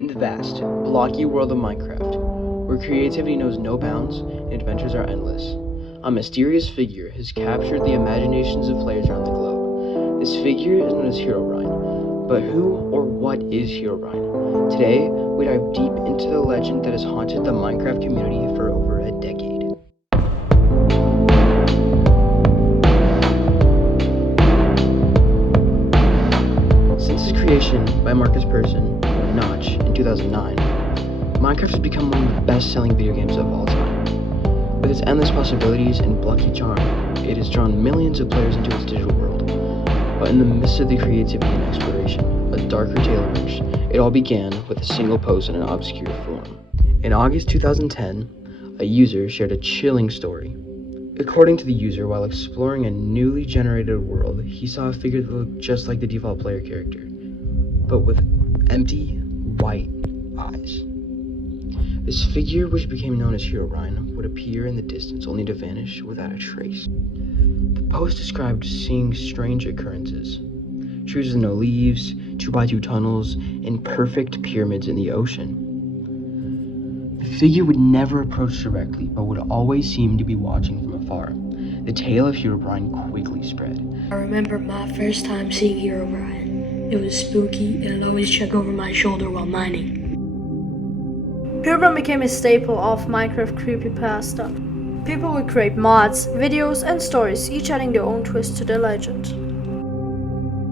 In the vast, blocky world of Minecraft, where creativity knows no bounds and adventures are endless, a mysterious figure has captured the imaginations of players around the globe. This figure is known as Herobrine, but who or what is Herobrine? Today, we dive deep into the legend that has haunted the Minecraft community for over a decade. Since its creation by Marcus Persson, or Notch, in 2009, Minecraft has become one of the best-selling video games of all time. With its endless possibilities and blocky charm, it has drawn millions of players into its digital world. But in the midst of the creativity and exploration, a darker tale emerged. It all began with a single post in an obscure forum. In August 2010, a user shared a chilling story. According to the user, while exploring a newly generated world, he saw a figure that looked just like the default player character, but with empty, white eyes. This figure, which became known as Herobrine, would appear in the distance only to vanish without a trace. The post described seeing strange occurrences: trees with no leaves, 2x2 tunnels, and perfect pyramids in the ocean. The figure would never approach directly, but would always seem to be watching from afar. The tale of Herobrine quickly spread. I remember my first time seeing Herobrine. It was spooky, and I'd always check over my shoulder while mining. Herobrine became a staple of Minecraft creepypasta. People would create mods, videos, and stories, each adding their own twist to the legend.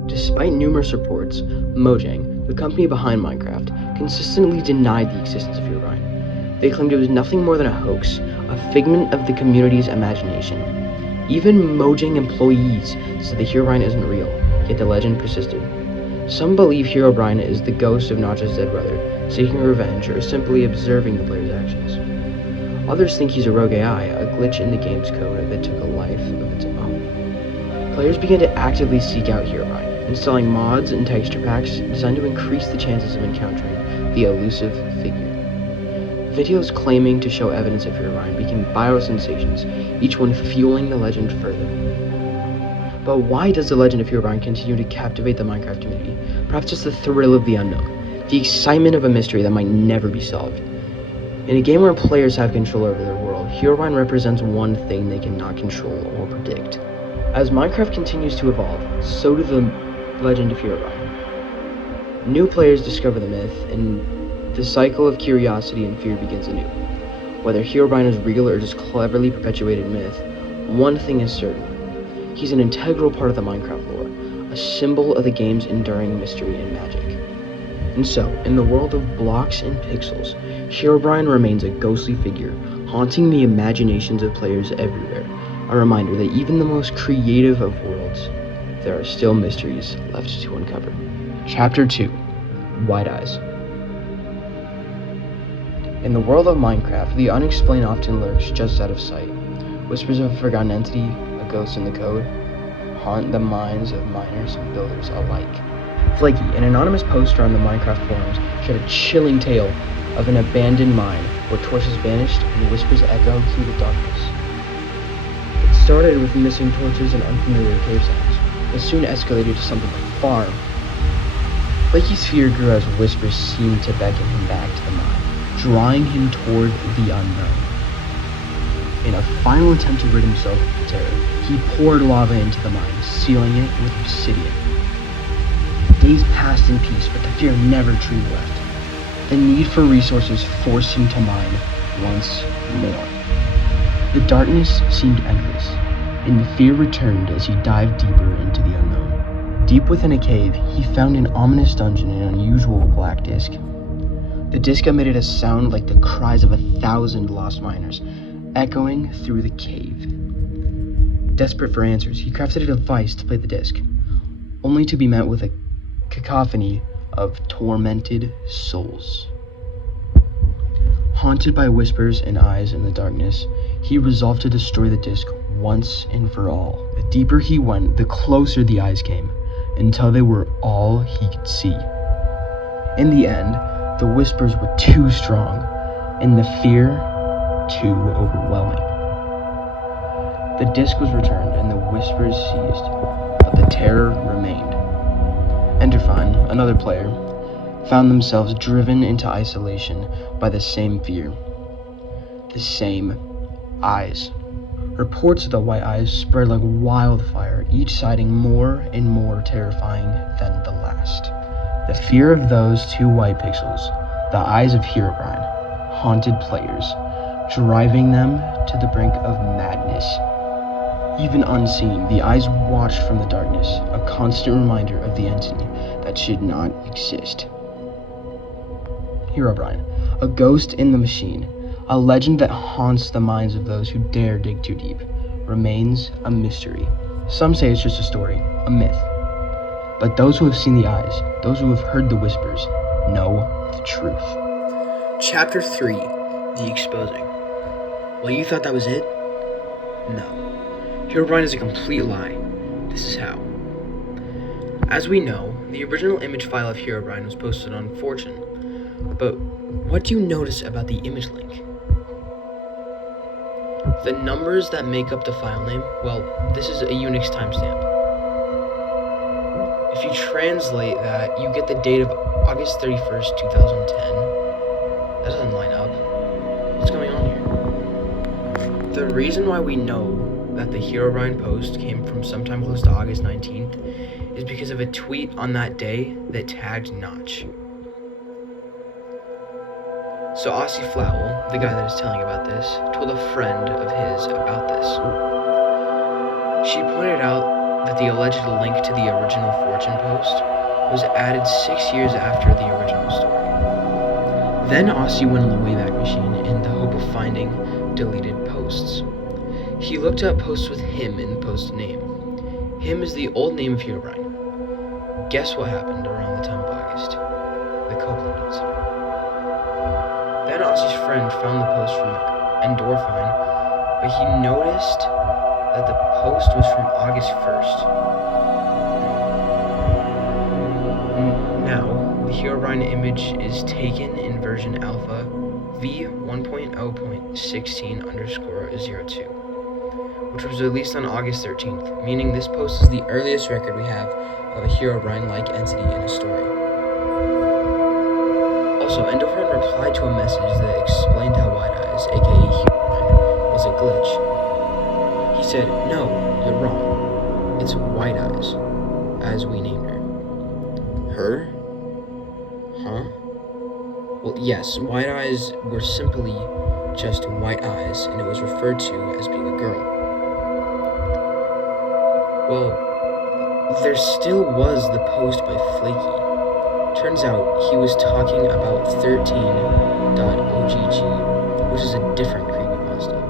Despite numerous reports, Mojang, the company behind Minecraft, consistently denied the existence of Herobrine. They claimed it was nothing more than a hoax, a figment of the community's imagination. Even Mojang employees said the Herobrine isn't real, yet the legend persisted. Some believe Herobrine is the ghost of Notch's dead brother, seeking revenge or simply observing the player's actions. Others think he's a rogue AI, a glitch in the game's code that took a life of its own. Players began to actively seek out Herobrine, installing mods and texture packs designed to increase the chances of encountering the elusive figure. Videos claiming to show evidence of Herobrine became viral sensations, each one fueling the legend further. But why does the legend of Herobrine continue to captivate the Minecraft community? Perhaps just the thrill of the unknown, the excitement of a mystery that might never be solved. In a game where players have control over their world, Herobrine represents one thing they cannot control or predict. As Minecraft continues to evolve, so do the legend of Herobrine. New players discover the myth, and the cycle of curiosity and fear begins anew. Whether Herobrine is real or just cleverly perpetuated myth, one thing is certain. He's an integral part of the Minecraft lore, a symbol of the game's enduring mystery and magic. And so, in the world of blocks and pixels, Herobrine remains a ghostly figure, haunting the imaginations of players everywhere, a reminder that even the most creative of worlds, there are still mysteries left to uncover. Chapter 2. White Eyes. In the world of Minecraft, the unexplained often lurks just out of sight. Whispers of a forgotten entity, a ghost in the code, haunt the minds of miners and builders alike. Flaky, an anonymous poster on the Minecraft forums, shared a chilling tale of an abandoned mine where torches vanished and whispers echoed through the darkness. It started with missing torches and unfamiliar cave sounds, but soon escalated to something far. Flaky's fear grew as whispers seemed to beckon him back to the mine, drawing him toward the unknown. In a final attempt to rid himself of the terror, he poured lava into the mine, sealing it with obsidian. Days passed in peace, but the fear never truly left. The need for resources forced him to mine once more. The darkness seemed endless, and the fear returned as he dived deeper into the unknown. Deep within a cave, he found an ominous dungeon and an unusual black disc. The disc emitted a sound like the cries of 1,000 lost miners, echoing through the cave. Desperate for answers, he crafted a device to play the disc, only to be met with a cacophony of tormented souls. Haunted by whispers and eyes in the darkness, he resolved to destroy the disc once and for all. The deeper he went, the closer the eyes came, until they were all he could see. In the end, the whispers were too strong, and the fear too overwhelming. The disc was returned, and the whispers ceased, but the terror remained. Enderfine, another player, found themselves driven into isolation by the same fear. The same eyes. Reports of the white eyes spread like wildfire, each siding more and more terrifying than the last. The fear of those two white pixels, the eyes of Herobrine, haunted players, driving them to the brink of madness. Even unseen, the eyes watched from the darkness, a constant reminder of the entity that should not exist. Herobrine, a ghost in the machine, a legend that haunts the minds of those who dare dig too deep, remains a mystery. Some say it's just a story, a myth. But those who have seen the eyes, those who have heard the whispers, know the truth. Chapter 3, The Exposing. Well, you thought that was it? No. Herobrine is a complete lie. This is how. As we know, the original image file of Herobrine was posted on 4chan. But what do you notice about the image link? The numbers that make up the file name, well, this is a Unix timestamp. If you translate that, you get the date of August 31st, 2010. That doesn't line up. What's going on here? The reason why we know that the Herobrine post came from sometime close to August 19th is because of a tweet on that day that tagged Notch. So Aussie Flowell, the guy that is telling about this, told a friend of his about this. She pointed out that the alleged link to the original 4chan post was added 6 years after the original story. Then Aussie went on the Wayback Machine in the hope of finding deleted posts. He looked up posts with him in the post name. Him is the old name of Herobrine. Guess what happened around the time of August? The Copeland incident. Then Aussie's friend found the post from Endorphine, but he noticed that the post was from August 1st. Now, the Herobrine image is taken in version alpha v1.0.16_02, which was released on August 13th, meaning this post is the earliest record we have of a Herobrine-like entity in a story. Also, Endorphine replied to a message that explained how White Eyes, aka Herobrine, was a glitch. He said, "No, you're wrong. It's White Eyes, as we named her." Her? Huh? Well, yes, White Eyes were simply just white eyes, and it was referred to as being a girl. Well, there still was the post by Flaky. Turns out he was talking about 13.ogg, which is a different creepypasta.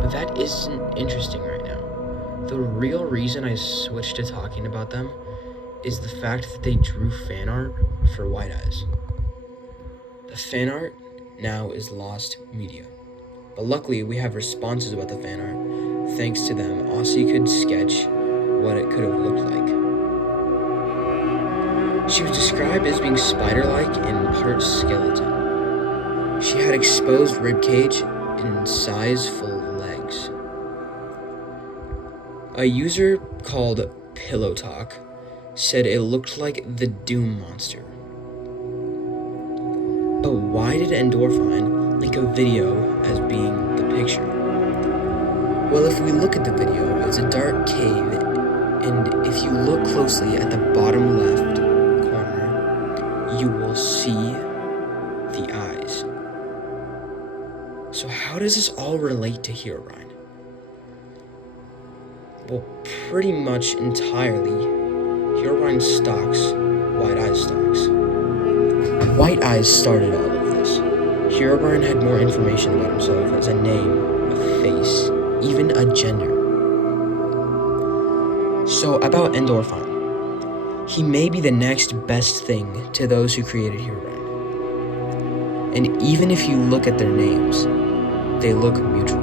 But that isn't interesting right now. The real reason I switched to talking about them is the fact that they drew fan art for White Eyes. The fan art now is lost media. But luckily we have responses about the fan art. Thanks to them, Aussie could sketch what it could have looked like. She was described as being spider-like and part skeleton. She had exposed ribcage and size-full legs. A user called Pillow Talk said it looked like the Doom monster. But why did Endorphine link a video as being the picture? Well, if we look at the video, it's a dark cave, and if you look closely at the bottom left, you will see the eyes. So how does this all relate to Herobrine? Well, pretty much entirely, Herobrine stalks White Eyes stalks. White Eyes started all of this. Herobrine had more information about himself as a name, a face, even a gender. So about Endorphine. He may be the next best thing to those who created Herobrine. And even if you look at their names, they look mutual.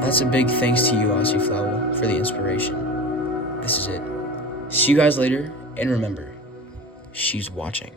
That's a big thanks to you, Aussie Flowell, for the inspiration. This is it. See you guys later, and remember, she's watching.